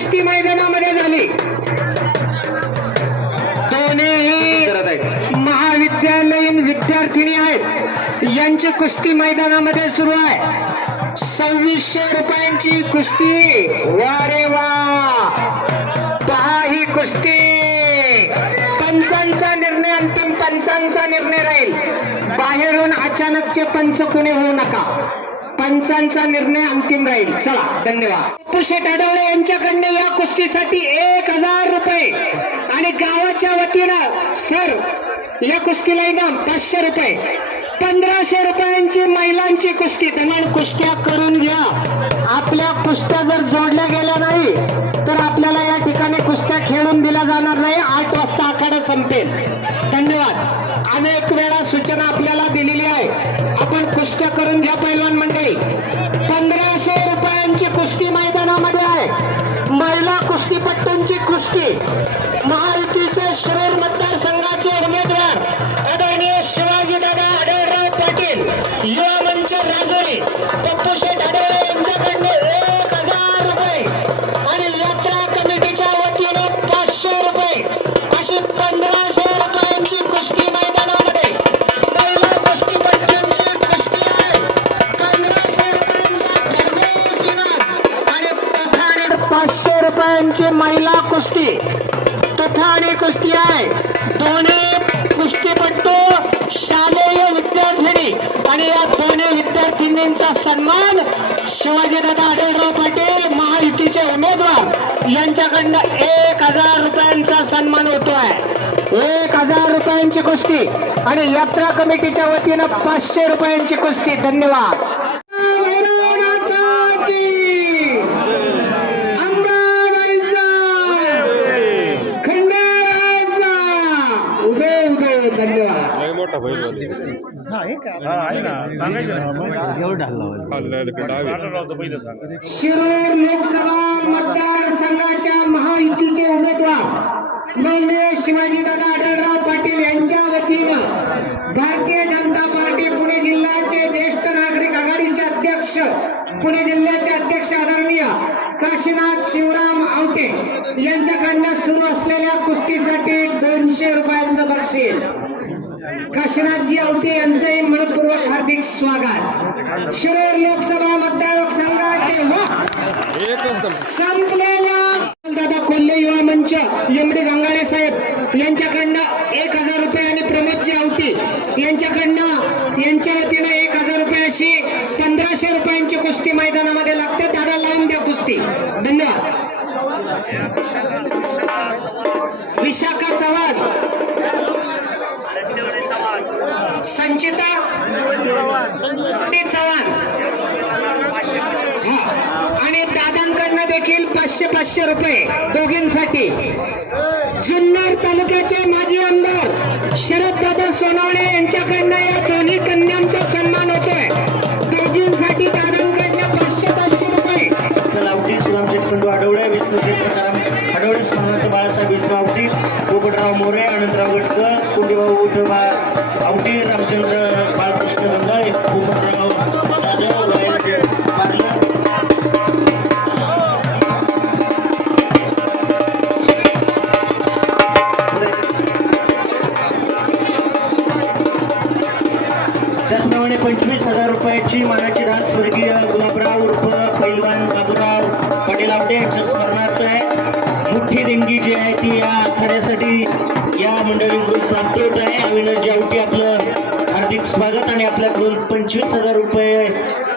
कुस्ती मैदानामध्ये झाली. महाविद्यालयीन विद्यार्थिनी आहेत. यांची कुस्ती मैदानामध्ये सुरू आहे. सव्वीसशे रुपयांची कुस्ती. वारे वा. पहा ही कुस्ती. पंचांचा निर्णय अंतिम पंचांचा निर्णय राहील. बाहेरून अचानकचे पंच कोणी होऊ नका. पंचांचा निर्णय अंतिम राहील. चला धन्यवाद. पुरुषेट आढळले यांच्याकडनं या कुस्तीसाठी एक हजार रुपये. आणि गावाच्या वतीनं सर या कुस्तीला इनाम पाचशे रुपये. पंधराशे रुपयांची महिलांची कुस्ती. त्यांना कुस्त्या करून घ्या. आपल्या कुस्त्या जर जोडल्या गेल्या नाही तर आपल्याला या ठिकाणी कुस्त्या खेळून दिल्या जाणार नाही. आठ वाजता आखाडा संपेल. धन्यवाद. अनेक वेळा सूचना आपल्याला दिलेली आहे. कुस्त्या करून घ्या पैलवान मंडळी. पंधराशे रुपयांची कुस्ती मैदानामध्ये आहे. महिला कुस्तीपट्ट्यांची कुस्ती. कुस्ती. तथा आणि कुस्ती आहे. दोन्ही कुस्तीपट्टू शालेय विद्यार्थिनी. आणि या दोन्ही विद्यार्थिनींचा सन्मान शिवाजीदादा आढळराव पाटील महायुतीचे उमेदवार यांच्याकडनं एक हजार रुपयांचा सन्मान होतो आहे. एक हजार रुपयांची कुस्ती आणि यात्रा कमिटीच्या वतीनं पाचशे रुपयांची कुस्ती. धन्यवाद. लय मोठा बैल आहे ना. सांगायचं शिरूर लोकसभा मतदारसंघाच्या महायुतीचे उमेदवार माननीय शिवाजीदादा आढळराव पाटील यांच्या वतीनं भारतीय जनता पार्टी पुणे जिल्ह्याचे ज्येष्ठ नागरिक आघाडीचे अध्यक्ष पुणे जिल्ह्याचे अध्यक्ष आदरणीय काशीनाथ शिवराम आवटे यांच्याकडनं सुरू असलेल्या कुस्तीसाठी दोनशे रुपयांचं बक्षीस. काशीनाथजी आवटे यांचंही मनपूर्वक हार्दिक स्वागत. शिरोर लोकसभा मतदारसंघाचे व संपलेल्या दादा कोल्हे युवा मंच यमडी गंगाळे साहेब यांच्याकडनं एक हजार रुपये आणि प्रमोदजी आवटी यांच्याकडनं यांच्या वतीनं एक हजार रुपये अशी पंधराशे रुपयांची कुस्ती मैदानामध्ये लागते. दादा लावून द्या कुस्ती. धन्यवाद. विशाखा चव्हाण. संचिता चव्हाण. आणि दादांकडनं देखील पाचशे पाचशे रुपये दोघींसाठी. जुन्नर तालुक्याचे माजी आमदार शरद दादा सोनवणे यांच्याकडनं या दोन्ही कन्यांचा सन्मान होतोय. दोघींसाठी दादांकडनं पाचशे पाचशे रुपये. लावटी शिवरामशेठ खंडू आठवडे विष्णू प्रकाराम आठवडे स्मरणार्थ बाळासाहेब विष्णू आवटी पोपटराव मोरे अनंतराव गटकर कुंडीभाऊ विठोबा आवटी रामचंद्र बाळकृष्ण गंगाळे पार्लर त्याचप्रमाणे पंचवीस हजार रुपयाची मानाची रात स्वर्गीय गुलाबराव उर्फ पैलवान बाबूराव पाटील आवटे यांच्या स्मरणार्थ आहे. मोठी देणगी जी आहे ती या आखाड्यासाठी या मंडळीकडून प्राप्त होत आहे. अविनाश जावटी आपलं हार्दिक स्वागत आणि आपल्याकडून पंचवीस हजार रुपये